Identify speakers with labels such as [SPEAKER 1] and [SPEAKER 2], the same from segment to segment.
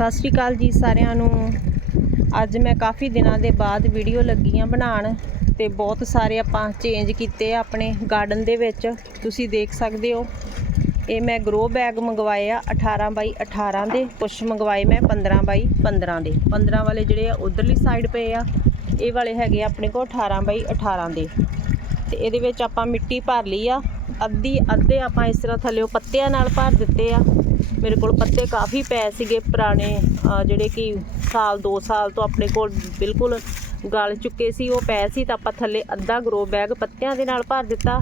[SPEAKER 1] ਸਤਿ ਸ਼੍ਰੀ ਅਕਾਲ ਜੀ ਸਾਰਿਆਂ ਨੂੰ। ਅੱਜ ਮੈਂ ਕਾਫੀ ਦਿਨਾਂ ਦੇ ਬਾਅਦ ਵੀਡੀਓ ਲੱਗੀ ਆ ਬਣਾਉਣ ਤੇ ਬਹੁਤ ਸਾਰੇ ਆਪਾਂ ਚੇਂਜ ਕੀਤੇ ਆ ਆਪਣੇ ਗਾਰਡਨ ਦੇ ਵਿੱਚ। ਤੁਸੀਂ ਦੇਖ ਸਕਦੇ ਹੋ, ਇਹ ਮੈਂ ਗਰੋ ਬੈਗ ਮੰਗਵਾਏ ਆ 18 ਬਾਈ 18 ਦੇ, ਕੁਛ ਮੰਗਵਾਏ ਮੈਂ 15 ਬਾਈ 15 ਦੇ। 15 ਵਾਲੇ ਜਿਹੜੇ ਆ ਉਧਰਲੀ ਸਾਈਡ ਪਏ ਆ, ਇਹ ਵਾਲੇ ਹੈਗੇ ਆ ਆਪਣੇ ਕੋਲ 18 ਬਾਈ 18 ਦੇ। ਤੇ ਇਹਦੇ ਵਿੱਚ ਆਪਾਂ ਮਿੱਟੀ ਭਰ ਲਈ ਆ, ਅੱਧੀ ਅੱਧੇ ਆਪਾਂ ਇਸ ਤਰ੍ਹਾਂ ਥੱਲੇੋਂ ਪੱਤਿਆਂ ਨਾਲ ਭਰ ਦਿੱਤੇ ਆ। ਮੇਰੇ ਕੋਲ ਪੱਤੇ ਕਾਫੀ ਪਏ ਸੀਗੇ ਪੁਰਾਣੇ ਜਿਹੜੇ ਕਿ ਸਾਲ 2 ਸਾਲ ਤੋਂ ਆਪਣੇ ਕੋਲ ਬਿਲਕੁਲ ਗਲ ਚੁੱਕੇ ਸੀ, ਉਹ ਪਏ ਸੀ ਤਾਂ ਆਪਾਂ ਥੱਲੇ ਅੱਧਾ ਗਰੋ ਬੈਗ ਪੱਤਿਆਂ ਦੇ ਨਾਲ ਭਰ ਦਿੱਤਾ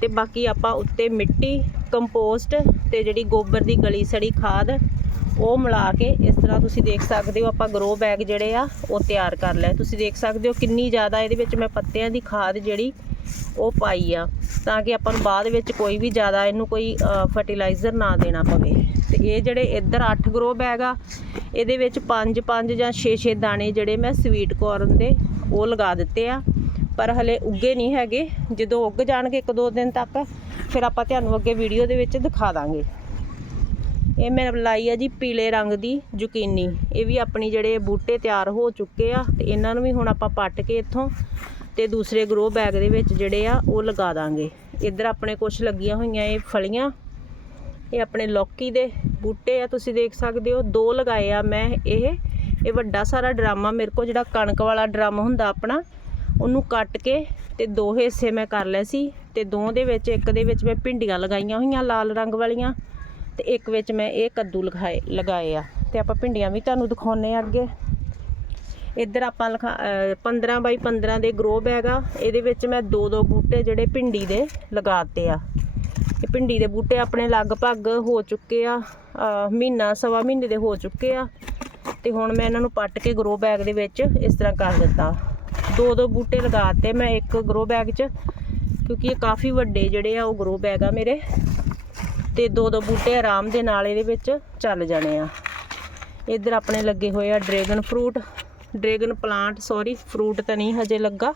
[SPEAKER 1] ਤੇ ਬਾਕੀ ਆਪਾਂ ਉੱਤੇ ਮਿੱਟੀ ਕੰਪੋਸਟ ਤੇ ਜਿਹੜੀ ਗੋਬਰ ਦੀ ਗਲੀ ਸੜੀ ਖਾਦ, ਉਹ ਮਿਲਾ ਕੇ ਇਸ ਤਰ੍ਹਾਂ ਤੁਸੀਂ ਦੇਖ ਸਕਦੇ ਹੋ ਆਪਾਂ ਗਰੋ ਬੈਗ ਜਿਹੜੇ ਆ, ਉਹ ਤਿਆਰ ਕਰ ਲਏ। ਤੁਸੀਂ ਦੇਖ ਸਕਦੇ ਹੋ ਕਿੰਨੀ ਜ਼ਿਆਦਾ ਇਹਦੇ ਵਿੱਚ ਮੈਂ ਪੱਤਿਆਂ ਦੀ ਖਾਦ ਜਿਹੜੀ ਉਹ ਪਾਈ ਆ, ਤਾਂ ਕਿ ਆਪਾਂ ਨੂੰ ਬਾਅਦ ਵਿੱਚ ਕੋਈ ਵੀ ਜ਼ਿਆਦਾ ਇਹਨੂੰ ਕੋਈ ਫਰਟੀਲਾਈਜ਼ਰ ਨਾ ਦੇਣਾ ਪਵੇ। ਤੇ ਇਹ ਜਿਹੜੇ ਇੱਧਰ 8 ਗਰੋ ਬੈਗ ਆ, ਇਹਦੇ ਵਿੱਚ 5 5 ਜਾਂ 6 6 ਦਾਣੇ ਜਿਹੜੇ ਮੈਂ ਸਵੀਟ ਕੋਰਨ ਦੇ, ਉਹ ਲਗਾ ਦਿੱਤੇ ਆ। ਪਰ ਹਲੇ ਉੱਗੇ ਨਹੀਂ ਹੈਗੇ। ਜਦੋਂ ਉੱਗ ਜਾਣਗੇ ਇੱਕ ਦੋ ਦਿਨ ਤੱਕ, ਫਿਰ ਆਪਾਂ ਤੁਹਾਨੂੰ ਅੱਗੇ ਵੀਡੀਓ ਦੇ ਵਿੱਚ ਦਿਖਾ ਦਾਂਗੇ। ਇਹ ਮੈਂ ਲਾਈ ਆ ਜੀ ਪੀਲੇ ਰੰਗ ਦੀ ਜ਼ੁਕੀਨੀ ਇਹ ਵੀ ਆਪਣੀ ਜਿਹੜੇ ਬੂਟੇ ਤਿਆਰ ਹੋ ਚੁੱਕੇ ਆ, ਤੇ ਇਹਨਾਂ ਨੂੰ ਵੀ ਹੁਣ ਆਪਾਂ ਪੱਟ ਕੇ ਇੱਥੋਂ ਤੇ ਦੂਸਰੇ ਗਰੋ ਬੈਗ ਦੇ ਵਿੱਚ ਜਿਹੜੇ ਆ, ਉਹ ਲਗਾ ਦਾਂਗੇ। ਇੱਧਰ ਆਪਣੇ ਕੁਝ ਲੱਗੀਆਂ ਹੋਈਆਂ ਇਹ ਫਲੀਆਂ, ਇਹ ਆਪਣੇ ਲੌਕੀ ਦੇ ਬੂਟੇ ਆ, ਤੁਸੀਂ ਦੇਖ ਸਕਦੇ ਹੋ। ਦੋ ਲਗਾਏ ਆ ਮੈਂ ਇਹ। ਇਹ ਵੱਡਾ ਸਾਰਾ ਡਰਾਮਾ, ਮੇਰੇ ਕੋਲ ਜਿਹੜਾ ਕਣਕ ਵਾਲਾ ਡਰਮ ਹੁੰਦਾ ਆਪਣਾ, ਉਹਨੂੰ ਕੱਟ ਕੇ ਤੇ ਦੋ ਹਿੱਸੇ ਮੈਂ ਕਰ ਲਏ ਸੀ। ਤੇ ਦੋ ਦੇ ਵਿੱਚ, ਇੱਕ ਦੇ ਵਿੱਚ ਮੈਂ ਭਿੰਡੀਆਂ ਲਗਾਈਆਂ ਹੋਈਆਂ, ਲਾਲ ਰੰਗ ਵਾਲੀਆਂ। ਤੇ ਇੱਕ ਵਿੱਚ ਮੈਂ ਇਹ ਕੱਦੂ ਲਗਾਏ ਲਗਾਏ ਆ। ਤੇ ਆਪਾਂ ਭਿੰਡੀਆਂ ਵੀ ਤੁਹਾਨੂੰ ਦਿਖਾਉਨੇ ਆ ਅੱਗੇ। ਇੱਧਰ ਆਪਾਂ ਲਿਖਾ ਅਹ 15 ਬਾਈ 15 ਦੇ ਗਰੋ ਬੈਗ ਆ ਇਹਦੇ ਵਿੱਚ ਮੈਂ ਦੋ ਦੋ ਬੂਟੇ ਜਿਹੜੇ ਭਿੰਡੀ ਦੇ ਲਗਾਤੇ ਆ। ਇਹ ਭਿੰਡੀ ਦੇ ਬੂਟੇ ਆਪਣੇ ਲਗਭਗ ਹੋ ਚੁੱਕੇ ਆ ਮਹੀਨਾ ਸਵਾ ਮਹੀਨੇ ਦੇ ਹੋ ਚੁੱਕੇ ਆ। ਤੇ ਹੁਣ ਮੈਂ ਇਹਨਾਂ ਨੂੰ ਪੱਟ ਕੇ ਗਰੋ ਬੈਗ ਦੇ ਵਿੱਚ ਇਸ ਤਰ੍ਹਾਂ ਕਰ ਦਿੱਤਾ। ਦੋ ਦੋ ਬੂਟੇ ਲਗਾਤੇ ਮੈਂ ਇੱਕ ਗਰੋ ਬੈਗ 'ਚ, ਕਿਉਂਕਿ ਇਹ ਕਾਫੀ ਵੱਡੇ ਜਿਹੜੇ ਆ, ਉਹ ਗਰੋ ਬੈਗ ਆ ਮੇਰੇ। ਤੇ ਦੋ ਦੋ ਬੂਟੇ ਆਰਾਮ ਦੇ ਨਾਲ ਇਹਦੇ ਵਿੱਚ ਚੱਲ ਜਾਣੇ ਆ। ਇੱਧਰ ਆਪਣੇ ਲੱਗੇ ਹੋਏ ਆ dragon fruit. Dragon plant sorry fruit ਤਾਂ ਨਹੀਂ ਹਜੇ ਲੱਗਾ।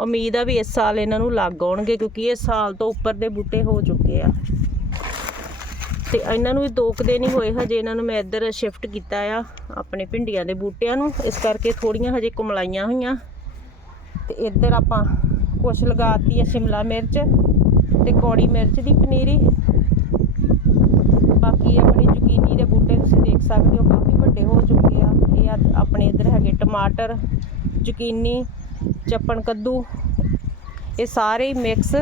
[SPEAKER 1] ਉਮੀਦ ਆ ਵੀ ਇਸ ਸਾਲ ਇਹਨਾਂ ਨੂੰ ਲੱਗ ਆਉਣਗੇ, ਕਿਉਂਕਿ ਇਹ ਸਾਲ ਤੋਂ ਉੱਪਰ ਦੇ ਬੂਟੇ ਹੋ ਚੁੱਕੇ ਆ। ਤੇ ਇਹਨਾਂ ਨੂੰ ਵੀ ਦੋ ਕੁ ਦਿਨ ਹੀ ਹੋਏ ਹਜੇ ਇਹਨਾਂ ਨੂੰ ਮੈਂ ਇੱਧਰ ਸ਼ਿਫਟ ਕੀਤਾ ਆ, ਆਪਣੇ ਭਿੰਡੀਆਂ ਦੇ ਬੂਟਿਆਂ ਨੂੰ। ਇਸ ਕਰਕੇ ਥੋੜੀਆਂ ਹਜੇ ਕੁਮਲਾਈਆਂ ਹੋਈਆਂ। ਤੇ ਇੱਧਰ ਆਪਾਂ ਕੁਛ ਲਗਾਤੀ ਆ ਸ਼ਿਮਲਾ ਮਿਰਚ ਤੇ ਕੌੜੀ ਮਿਰਚ ਦੀ ਪਨੀਰੀ। ਬਾਕੀ ਆਪਣੀ ਜ਼ੁਕੀਨੀ ਦੇ ਬੂਟੇ ਤੁਸੀਂ ਦੇਖ ਸਕਦੇ ਹੋ, ਕਾਫੀ ਵੱਡੇ ਹੋ ਚੁੱਕੇ ਆ। ਇਹ ਆ ਆਪਣੇ ਇੱਧਰ ਹੈਗੇ ਟਮਾਟਰ ਜ਼ੁਕੀਨੀ ਚੱਪਣ ਕੱਦੂ। ਇਹ ਸਾਰੇ ਮਿਕਸ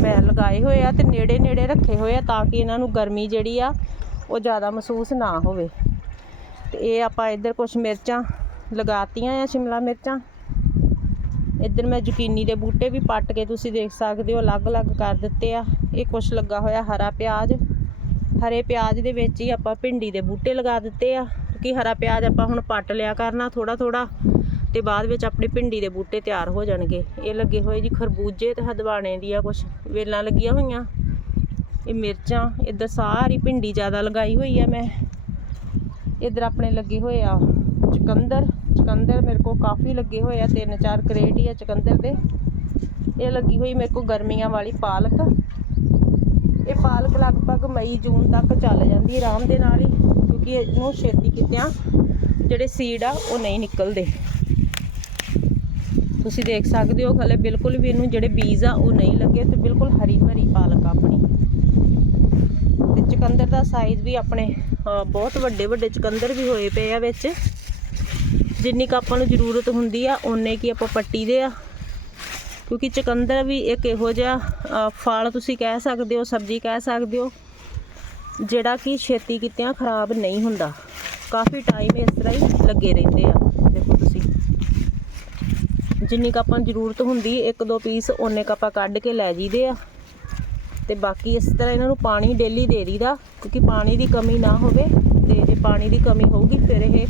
[SPEAKER 1] ਮੈਂ ਲਗਾਏ ਹੋਏ ਆ ਤੇ ਨੇੜੇ ਨੇੜੇ ਰੱਖੇ ਹੋਏ ਆ ਤਾਂ ਕਿ ਇਹਨਾਂ ਨੂੰ ਗਰਮੀ ਜਿਹੜੀ ਆ, ਉਹ ਜ਼ਿਆਦਾ ਮਹਿਸੂਸ ਨਾ ਹੋਵੇ। ਤੇ ਇਹ ਆਪਾਂ ਇੱਧਰ ਕੁਝ ਮਿਰਚਾਂ ਲਗਾਤੀਆਂ ਆ, ਸ਼ਿਮਲਾ ਮਿਰਚਾਂ। ਇੱਧਰ ਮੈਂ ਜ਼ੁਕੀਨੀ ਦੇ ਬੂਟੇ ਵੀ ਪੱਟ ਕੇ ਤੁਸੀਂ ਦੇਖ ਸਕਦੇ ਹੋ, ਅਲੱਗ-ਅਲੱਗ ਕਰ ਦਿੱਤੇ ਆ। ਇਹ ਕੁਝ ਲੱਗਾ ਹੋਇਆ ਹਰਾ ਪਿਆਜ਼। ਹਰੇ ਪਿਆਜ਼ ਦੇ ਵਿੱਚ ਹੀ ਆਪਾਂ ਭਿੰਡੀ ਦੇ ਬੂਟੇ ਲਗਾ ਦਿੱਤੇ ਆ ਕਿ ਹਰਾ ਪਿਆਜ਼ ਆਪਾਂ ਹੁਣ ਪੱਟ ਲਿਆ ਕਰਨਾ ਥੋੜਾ ਥੋੜਾ ਤੇ ਬਾਅਦ ਵਿੱਚ ਆਪਣੇ ਭਿੰਡੀ ਦੇ ਬੂਟੇ ਤਿਆਰ ਹੋ ਜਾਣਗੇ। ਇਹ ਲੱਗੇ ਹੋਏ ਜੀ ਖਰਬੂਜੇ ਤੇ ਹਦਵਾਣੇ ਦੀਆਂ ਕੁਝ ਵੇਲਾਂ ਲੱਗੀਆਂ ਹੋਈਆਂ। ਇਹ ਮਿਰਚਾਂ, ਇੱਧਰ ਸਾਰੀ ਭਿੰਡੀ ਜ਼ਿਆਦਾ ਲਗਾਈ ਹੋਈ ਆ ਮੈਂ। ਇੱਧਰ ਆਪਣੇ ਲੱਗੇ ਹੋਏ ਆ ਚੁਕੰਦਰ ਚੁਕੰਦਰ ਮੇਰੇ ਕੋਲ ਕਾਫੀ ਲੱਗੇ ਹੋਏ ਆ, ਤਿੰਨ ਚਾਰ ਕਰੇਟ ਹੀ ਆ ਚੁਕੰਦਰ ਦੇ। ਇਹ ਲੱਗੀ ਹੋਈ ਮੇਰੇ ਕੋਲ ਗਰਮੀਆਂ ਵਾਲੀ ਪਾਲਕ। ਇਹ ਪਾਲਕ ਲਗਭਗ ਮਈ ਜੂਨ ਤੱਕ ਚੱਲ ਜਾਂਦੀ ਹੈ, ਆਰਾਮ ਦੇ ਨਾਲ ਹੀ, ਕਿਉਂਕਿ ਇਹਨੂੰ ਛੇਤੀ ਕਿਤਿਆਂ ਜਿਹੜੇ ਸੀਡ ਆ, ਉਹ ਨਹੀਂ ਨਿਕਲਦੇ। ਤੁਸੀਂ ਦੇਖ ਸਕਦੇ ਹੋ, ਹਲੇ ਬਿਲਕੁਲ ਵੀ ਇਹਨੂੰ ਜਿਹੜੇ ਬੀਜ ਆ, ਉਹ ਨਹੀਂ ਲੱਗੇ ਤੇ ਬਿਲਕੁਲ ਹਰੀ ਭਰੀ ਪਾਲਕ ਆ ਆਪਣੀ। ਤੇ ਚੁਕੰਦਰ ਦਾ ਸਾਈਜ਼ ਵੀ ਆਪਣੇ ਬਹੁਤ ਵੱਡੇ ਵੱਡੇ ਚੁਕੰਦਰ ਵੀ ਹੋਏ ਪਏ ਆ ਵਿੱਚ। ਜਿੰਨੀ ਕੁ ਆਪਾਂ ਨੂੰ ਜ਼ਰੂਰਤ ਹੁੰਦੀ ਆ, ਓਨੇ ਕੀ ਆਪਾਂ ਪੱਟੀ ਦੇ ਆ। ਕਿਉਂਕਿ ਚੁਕੰਦਰ ਵੀ ਇੱਕ ਇਹੋ ਜਿਹਾ ਫਲ ਤੁਸੀਂ ਕਹਿ ਸਕਦੇ ਹੋ, ਸਬਜ਼ੀ ਕਹਿ ਸਕਦੇ ਹੋ, ਜਿਹੜਾ ਕਿ ਛੇਤੀ ਕਿਤਿਆਂ ਖਰਾਬ ਨਹੀਂ ਹੁੰਦਾ। ਕਾਫੀ ਟਾਈਮ ਇਸ ਤਰ੍ਹਾਂ ਹੀ ਲੱਗੇ ਰਹਿੰਦੇ ਆ। ਦੇਖੋ ਤੁਸੀਂ। ਜਿੰਨੀ ਕੁ ਆਪਾਂ ਨੂੰ ਜ਼ਰੂਰਤ ਹੁੰਦੀ, ਇੱਕ ਦੋ ਪੀਸ ਓਨੇ ਕੁ ਆਪਾਂ ਕੱਢ ਕੇ ਲੈ ਜੀਦੇ ਆ। ਤੇ ਬਾਕੀ ਇਸ ਤਰ੍ਹਾਂ ਇਹਨਾਂ ਨੂੰ ਪਾਣੀ ਡੇਲੀ ਦੇ ਦੀਦਾ ਕਿਉਂਕਿ ਪਾਣੀ ਦੀ ਕਮੀ ਨਾ ਹੋਵੇ, ਤੇ ਜੇ ਪਾਣੀ ਦੀ ਕਮੀ ਹੋਊਗੀ, ਫਿਰ ਇਹ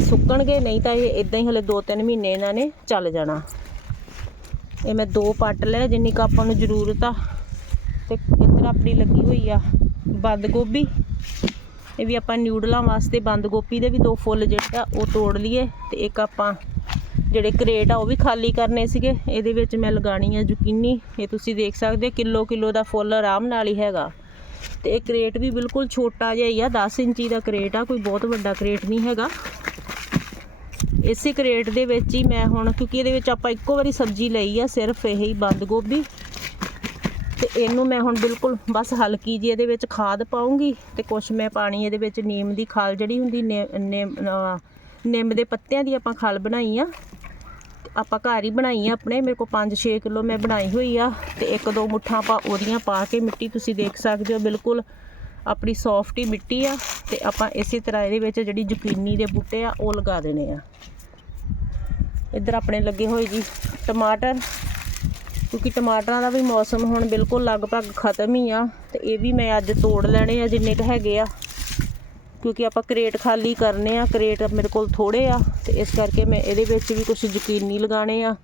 [SPEAKER 1] ਸੁੱਕਣਗੇ, ਨਹੀਂ ਤਾਂ ਇਹ ਇਦਾਂ ਹੀ ਹਲੇ 2-3 ਮਹੀਨੇ ਇਹਨਾਂ ਨੇ ਚੱਲ ਜਾਣਾ। ਇਹ ਮੈਂ ਦੋ ਪੱਟ ਲਏ, ਜਿੰਨੀ ਕੁ ਆਪਾਂ ਨੂੰ ਜ਼ਰੂਰਤ ਆ। ਤੇ ਇੱਧਰ ਆਪਣੀ ਲੱਗੀ ਹੋਈ ਆ? ਬੰਦ ਗੋਭੀ। ਇਹ ਵੀ ਆਪਾਂ ਨਿਊਡਲਾਂ ਵਾਸਤੇ ਬੰਦ ਗੋਭੀ ਦੇ ਵੀ ਦੋ ਫੁੱਲ ਜਿਹੜੇ ਆ, ਉਹ ਤੋੜ ਲਈਏ। ਤੇ ਇੱਕ ਆਪਾਂ ਜਿਹੜੇ ਕਰੇਟ ਆ, ਉਹ ਵੀ ਖਾਲੀ ਕਰਨੇ ਸੀਗੇ। ਇਹਦੇ ਵਿੱਚ ਮੈਂ ਲਗਾਣੀ ਆ ਜ਼ੁਕੀਨੀ। ਇਹ ਤੁਸੀਂ ਦੇਖ ਸਕਦੇ ਕਿਲੋ ਕਿਲੋ ਦਾ ਫੁੱਲ ਆਰਾਮ ਨਾਲ ਹੀ ਹੈਗਾ। ਤੇ ਇਹ ਕਰੇਟ ਵੀ ਬਿਲਕੁਲ ਛੋਟਾ ਜਿਹਾ ਹੀ ਆ 10 ਇੰਚੀ ਦਾ ਕਰੇਟ ਆ, ਕੋਈ ਬਹੁਤ ਵੱਡਾ ਕਰੇਟ ਨਹੀਂ ਹੈਗਾ। ਇਸੇ ਕ੍ਰੇਟ ਦੇ ਵਿੱਚ ਹੀ ਮੈਂ ਹੁਣ, ਕਿਉਂਕਿ ਇਹਦੇ ਵਿੱਚ ਆਪਾਂ ਇੱਕੋ ਵਾਰੀ ਸਬਜ਼ੀ ਲਈ ਆ, ਸਿਰਫ ਇਹ ਹੀ ਬੰਦ ਗੋਭੀ। ਤੇ ਇਹਨੂੰ ਮੈਂ ਹੁਣ ਬਿਲਕੁਲ ਬਸ ਹਲਕੀ ਜੀ ਇਹਦੇ ਵਿੱਚ ਖਾਦ ਪਾਉਂਗੀ ਤੇ ਕੁਛ ਮੈਂ ਪਾਣੀ ਇਹਦੇ ਵਿੱਚ ਨੀਮ ਦੀ ਖਾਲ ਜਿਹੜੀ ਹੁੰਦੀ, ਨੇ- ਨਿੰਮ ਦੇ ਪੱਤਿਆਂ ਦੀ ਆਪਾਂ ਖਾਲ ਬਣਾਈ ਆ। ਆਪਾਂ ਘਰ ਹੀ ਬਣਾਈ ਆ ਆਪਣੇ, ਮੇਰੇ ਕੋਲ 5-6 ਕਿਲੋ ਮੈਂ ਬਣਾਈ ਹੋਈ ਆ। ਤੇ ਇੱਕ ਦੋ ਮੁੱਠਾਂ ਆਪਾਂ ਉਹਦੀਆਂ ਪਾ ਕੇ ਮਿੱਟੀ ਤੁਸੀਂ ਦੇਖ ਸਕਦੇ ਹੋ, ਬਿਲਕੁਲ ਆਪਣੀ ਸੌਫਟ ਹੀ ਮਿੱਟੀ ਆ। ਤੇ ਆਪਾਂ ਇਸੇ ਤਰ੍ਹਾਂ ਇਹਦੇ ਵਿੱਚ ਜਿਹੜੀ ਜ਼ੁਕੀਨੀ ਦੇ ਬੂਟੇ ਆ, ਉਹ ਲਗਾ ਦੇਣੇ ਆ। ਇੱਧਰ ਆਪਣੇ ਲੱਗੇ ਹੋਏ ਜੀ ਟਮਾਟਰ, ਕਿਉਂਕਿ ਟਮਾਟਰਾਂ ਦਾ ਵੀ ਮੌਸਮ ਹੁਣ ਬਿਲਕੁਲ ਲਗਭਗ ਖਤਮ ਹੀ ਆ ਤੇ ਇਹ ਵੀ ਮੈਂ ਅੱਜ ਤੋੜ ਲੈਣੇ ਆ ਜਿੰਨੇ ਕੁ ਹੈਗੇ ਆ, ਕਿਉਂਕਿ ਆਪਾਂ ਕਰੇਟ ਖਾਲੀ ਕਰਨੇ ਆ, ਕਰੇਟ ਮੇਰੇ ਕੋਲ ਥੋੜੇ ਆ ਤੇ ਇਸ ਕਰਕੇ ਮੈਂ ਇਹਦੇ ਵਿੱਚ ਵੀ ਕੁਝ ਯਕੀਨੀ ਲਗਾਣੇ ਆ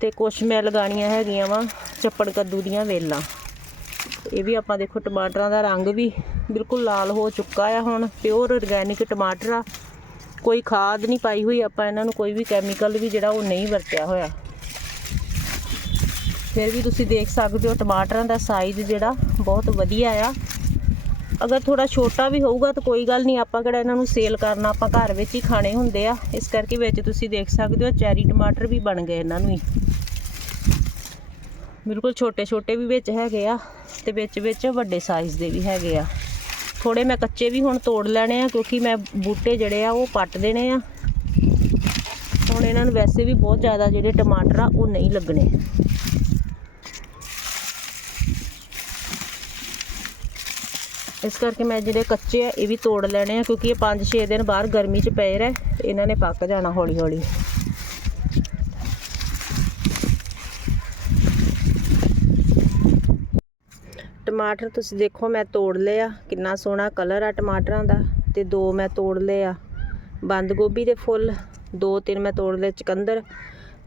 [SPEAKER 1] ਤੇ ਕੁਝ ਮੈਂ ਲਗਾਣੀਆਂ ਹੈਗੀਆਂ ਵਾ ਚੱਪੜ ਕੱਦੂ ਦੀਆਂ ਵੇਲਾਂ। ਇਹ ਵੀ ਆਪਾਂ ਦੇਖੋ ਟਮਾਟਰਾਂ ਦਾ ਰੰਗ ਵੀ ਬਿਲਕੁਲ ਲਾਲ ਹੋ ਚੁੱਕਾ ਆ ਹੁਣ ਪਿਓਰ ਆਰਗੈਨਿਕ ਟਮਾਟਰ ਆ। ਕੋਈ ਖਾਦ ਨਹੀਂ ਪਾਈ ਹੋਈ, ਆਪਾਂ ਇਹਨਾਂ ਨੂੰ ਕੋਈ ਵੀ ਕੈਮੀਕਲ ਵੀ ਜਿਹੜਾ ਉਹ ਨਹੀਂ ਵਰਤਿਆ ਹੋਇਆ। ਫਿਰ ਵੀ ਤੁਸੀਂ ਦੇਖ ਸਕਦੇ ਹੋ ਟਮਾਟਰਾਂ ਦਾ ਸਾਈਜ਼ ਜਿਹੜਾ ਬਹੁਤ ਵਧੀਆ ਆ। ਅਗਰ ਥੋੜਾ ਛੋਟਾ ਵੀ ਹੋਊਗਾ ਤਾਂ ਕੋਈ ਗੱਲ ਨਹੀਂ, ਆਪਾਂ ਕਿਹੜਾ ਇਹਨਾਂ ਨੂੰ ਸੇਲ ਕਰਨਾ, ਆਪਾਂ ਘਰ ਵਿੱਚ ਹੀ ਖਾਣੇ ਹੁੰਦੇ ਆ। ਇਸ ਕਰਕੇ ਵਿੱਚ ਤੁਸੀਂ ਦੇਖ ਸਕਦੇ ਹੋ ਚੈਰੀ ਟਮਾਟਰ ਵੀ ਬਣ ਗਏ ਇਹਨਾਂ ਨੂੰ ਹੀ। ਬਿਲਕੁਲ ਛੋਟੇ ਛੋਟੇ ਵੀ ਵਿੱਚ ਹੈਗੇ ਆ ਤੇ ਵਿੱਚ ਵਿੱਚ ਵੱਡੇ ਸਾਈਜ਼ ਦੇ ਵੀ ਹੈਗੇ ਆ। ਥੋੜੇ ਮੈਂ ਕੱਚੇ ਵੀ ਹੁਣ ਤੋੜ ਲੈਣੇ ਆ, ਕਿਉਂਕਿ ਮੈਂ ਬੂਟੇ ਜਿਹੜੇ ਆ ਉਹ ਪੱਟ ਦੇਣੇ ਆ। ਹੁਣ ਇਹਨਾਂ ਨੂੰ ਵੈਸੇ ਵੀ ਬਹੁਤ ਜ਼ਿਆਦਾ ਜਿਹੜੇ ਟਮਾਟਰ ਆ, ਉਹ ਨਹੀਂ ਲੱਗਣੇ। ਇਸ ਕਰਕੇ ਮੈਂ ਜਿਹੜੇ ਕੱਚੇ ਆ, ਇਹ ਵੀ ਤੋੜ ਲੈਣੇ ਆ, ਕਿਉਂਕਿ ਇਹ 5-6 ਦਿਨ ਬਾਹਰ ਗਰਮੀ 'ਚ ਪਏ ਰਹਿ, ਇਹਨਾਂ ਨੇ ਪੱਕ ਜਾਣਾ ਹੌਲੀ ਹੌਲੀ ਟਮਾਟਰ ਤੁਸੀਂ ਦੇਖੋ ਮੈਂ ਤੋੜ ਲਿਆ ਕਿੰਨਾ ਸੋਹਣਾ ਕਲਰ ਆ ਟਮਾਟਰਾਂ ਦਾ ਤੇ ਦੋ ਮੈਂ ਤੋੜ ਲਏ ਆ। ਬੰਦ ਗੋਭੀ ਦੇ ਫੁੱਲ, ਦੋ ਤਿੰਨ ਮੈਂ ਤੋੜ ਲਏ ਚਕੰਦਰ,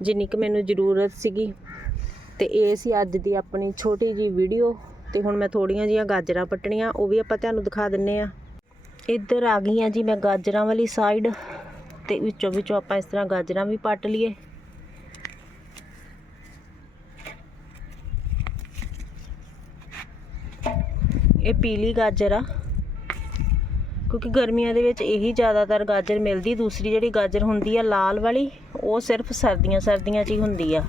[SPEAKER 1] ਜਿੰਨੀ ਕੁ ਮੈਨੂੰ ਜ਼ਰੂਰਤ ਸੀਗੀ। ਤੇ ਇਹ ਸੀ ਅੱਜ ਦੀ ਆਪਣੀ ਛੋਟੀ ਜੀ ਵੀਡੀਓ ਤੇ ਹੁਣ ਮੈਂ ਥੋੜੀਆਂ ਜੀਆਂ ਗਾਜਰਾਂ ਪੱਟਣੀਆਂ, ਉਹ ਵੀ ਆਪਾਂ ਤੁਹਾਨੂੰ ਦਿਖਾ ਦਿੰਨੇ ਆ। ਇੱਧਰ ਆ ਗਈਆਂ ਜੀ ਮੈਂ ਗਾਜਰਾਂ ਵਾਲੀ ਸਾਈਡ ਤੇ ਵਿੱਚੋਂ ਵਿੱਚੋਂ ਆਪਾਂ ਇਸ ਤਰ੍ਹਾਂ ਗਾਜਰਾਂ ਵੀ ਪੱਟ ਲਈਏ। ਇਹ ਪੀਲੀ ਗਾਜਰ ਆ। ਕਿਉਂਕਿ ਗਰਮੀਆਂ ਦੇ ਵਿੱਚ ਇਹੀ ਜ਼ਿਆਦਾਤਰ ਗਾਜਰ ਮਿਲਦੀ, ਦੂਸਰੀ ਜਿਹੜੀ ਗਾਜਰ ਹੁੰਦੀ ਆ ਲਾਲ ਵਾਲੀ, ਉਹ ਸਿਰਫ ਸਰਦੀਆਂ ਸਰਦੀਆਂ 'ਚ ਹੀ ਹੁੰਦੀ ਆ।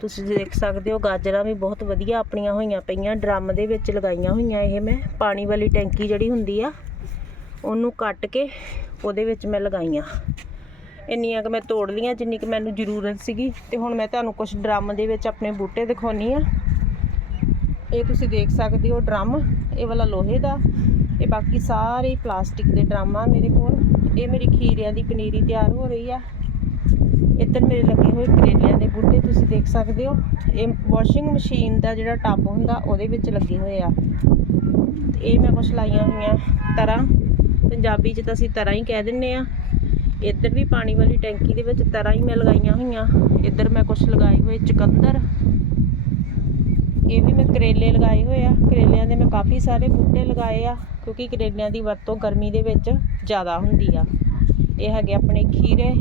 [SPEAKER 1] ਤੁਸੀਂ ਦੇਖ ਸਕਦੇ ਹੋ ਗਾਜਰਾਂ ਵੀ ਬਹੁਤ ਵਧੀਆ ਆਪਣੀਆਂ ਹੋਈਆਂ ਪਈਆਂ, ਡਰਮ ਦੇ ਵਿੱਚ ਲਗਾਈਆਂ ਹੋਈਆਂ ਇਹ ਮੈਂ। ਪਾਣੀ ਵਾਲੀ ਟੈਂਕੀ ਜਿਹੜੀ ਹੁੰਦੀ ਆ, ਉਹਨੂੰ ਕੱਟ ਕੇ ਉਹਦੇ ਵਿੱਚ ਮੈਂ ਲਗਾਈਆਂ। ਇੰਨੀਆਂ ਕਿ ਮੈਂ ਤੋੜ ਲੀਆਂ ਜਿੰਨੀ ਕਿ ਮੈਨੂੰ ਜ਼ਰੂਰਤ ਸੀਗੀ। ਤੇ ਹੁਣ ਮੈਂ ਤੁਹਾਨੂੰ ਕੁਝ ਡਰਮ ਦੇ ਵਿੱਚ ਆਪਣੇ ਬੂਟੇ ਦਿਖਾਉਣੀ ਆ। ਇਹ ਤੁਸੀਂ ਦੇਖ ਸਕਦੇ ਹੋ ਡਰਮ, ਇਹ ਵਾਲਾ ਲੋਹੇ ਦਾ। ਇਹ ਬਾਕੀ ਸਾਰੇ ਪਲਾਸਟਿਕ ਦੇ ਡਰਮ ਆ ਮੇਰੇ ਕੋਲ। ਇਹ ਮੇਰੀ ਖੀਰਿਆਂ ਦੀ ਪਨੀਰੀ ਤਿਆਰ ਹੋ ਰਹੀ ਆ। ਇੱਧਰ ਮੇਰੇ ਲੱਗੇ ਹੋਏ ਕਰੇਲਿਆਂ ਦੇ ਬੂਟੇ, ਤੁਸੀਂ ਦੇਖ ਸਕਦੇ ਹੋ। ਇਹ ਵਾਸ਼ਿੰਗ ਮਸ਼ੀਨ ਦਾ ਜਿਹੜਾ ਟੱਬ ਹੁੰਦਾ, ਉਹਦੇ ਵਿੱਚ ਲੱਗੇ ਹੋਏ ਆ। ਇਹ ਮੈਂ ਕੁਛ ਲਾਈਆਂ ਹੋਈਆਂ ਤਰ੍ਹਾਂ ਪੰਜਾਬੀ 'ਚ ਤਾਂ ਅਸੀਂ ਤਰ੍ਹਾਂ ਹੀ ਕਹਿ ਦਿੰਨੇ ਆ। ਇੱਧਰ ਵੀ ਪਾਣੀ ਵਾਲੀ ਟੈਂਕੀ ਦੇ ਵਿੱਚ ਤਰ੍ਹਾਂ ਹੀ ਮੈਂ ਲਗਾਈਆਂ ਹੋਈਆਂ। ਇੱਧਰ ਮੈਂ ਕੁਛ ਲਗਾਏ ਹੋਏ ਚੁਕੰਦਰ। ਇਹ ਵੀ ਮੈਂ ਕਰੇਲੇ ਲਗਾਏ ਹੋਏ ਆ। ਕਰੇਲਿਆਂ ਦੇ ਮੈਂ ਕਾਫੀ ਸਾਰੇ ਬੂਟੇ ਲਗਾਏ ਆ, ਕਿਉਂਕਿ ਕਰੇਲਿਆਂ ਦੀ ਵਰਤੋਂ ਗਰਮੀ ਦੇ ਵਿੱਚ ਜ਼ਿਆਦਾ ਹੁੰਦੀ ਆ। ਇਹ ਹੈਗੇ ਆਪਣੇ ਖੀਰੇ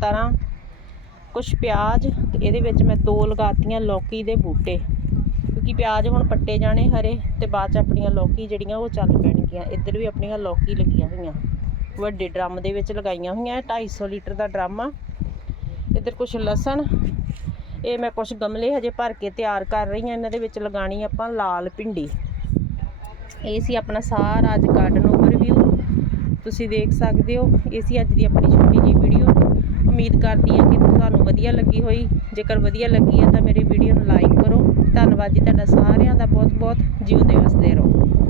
[SPEAKER 1] ਤਰ੍ਹਾਂ ਕੁਝ ਪਿਆਜ਼, ਤੇ ਇਹਦੇ ਵਿੱਚ ਮੈਂ ਦੋ ਲਗਾਤੀਆਂ ਲੌਕੀ ਦੇ ਬੂਟੇ। ਕਿਉਂਕਿ ਪਿਆਜ਼ ਹੁਣ ਪੱਟੇ ਜਾਣੇ ਹਰੇ, ਤੇ ਬਾਅਦ ਚ ਆਪਣੀਆਂ ਲੌਕੀ ਜਿਹੜੀਆਂ ਉਹ ਚੱਲ ਪੈਣਗੀਆਂ। ਇੱਧਰ ਵੀ ਆਪਣੀਆਂ ਲੌਕੀ ਲੱਗੀਆਂ ਹੋਈਆਂ। ਵੱਡੇ ਡਰਮ ਦੇ ਵਿੱਚ ਲਗਾਈਆਂ ਹੋਈਆਂ 250 ਲੀਟਰ ਦਾ ਡਰਮ ਆ। ਇੱਧਰ ਕੁਝ ਲਸਣ ਇਹ ਮੈਂ ਕੁਝ ਗਮਲੇ ਹਜੇ ਭਰ ਕੇ ਤਿਆਰ ਕਰ ਰਹੀ ਹਾਂ। ਇਹਨਾਂ ਦੇ ਵਿੱਚ ਲਗਾਣੀ ਆਪਾਂ ਲਾਲ ਭਿੰਡੀ। ਇਹ ਸੀ ਆਪਣਾ ਸਾਰਾ ਅੱਜ ਗਾਰਡਨ ਓਵਰਵਿਊ ਤੁਸੀਂ ਦੇਖ ਸਕਦੇ ਹੋ, ਇਹ ਸੀ ਅੱਜ ਦੀ ਆਪਣੀ ਛੋਟੀ ਜੀ ਵੀਡੀਓ ਉਮੀਦ ਕਰਦੀ ਹਾਂ ਕਿ ਤੁਹਾਨੂੰ ਵਧੀਆ ਲੱਗੀ ਹੋਈ। ਜੇਕਰ ਵਧੀਆ ਲੱਗੀ ਹੈ ਤਾਂ ਮੇਰੀ ਵੀਡੀਓ ਨੂੰ ਲਾਈਕ ਕਰੋ। ਧੰਨਵਾਦ ਜੀ ਤੁਹਾਡਾ ਸਾਰਿਆਂ ਦਾ ਬਹੁਤ ਬਹੁਤ ਜਿਉਂਦੇ ਵਸਦੇ ਰਹੋ।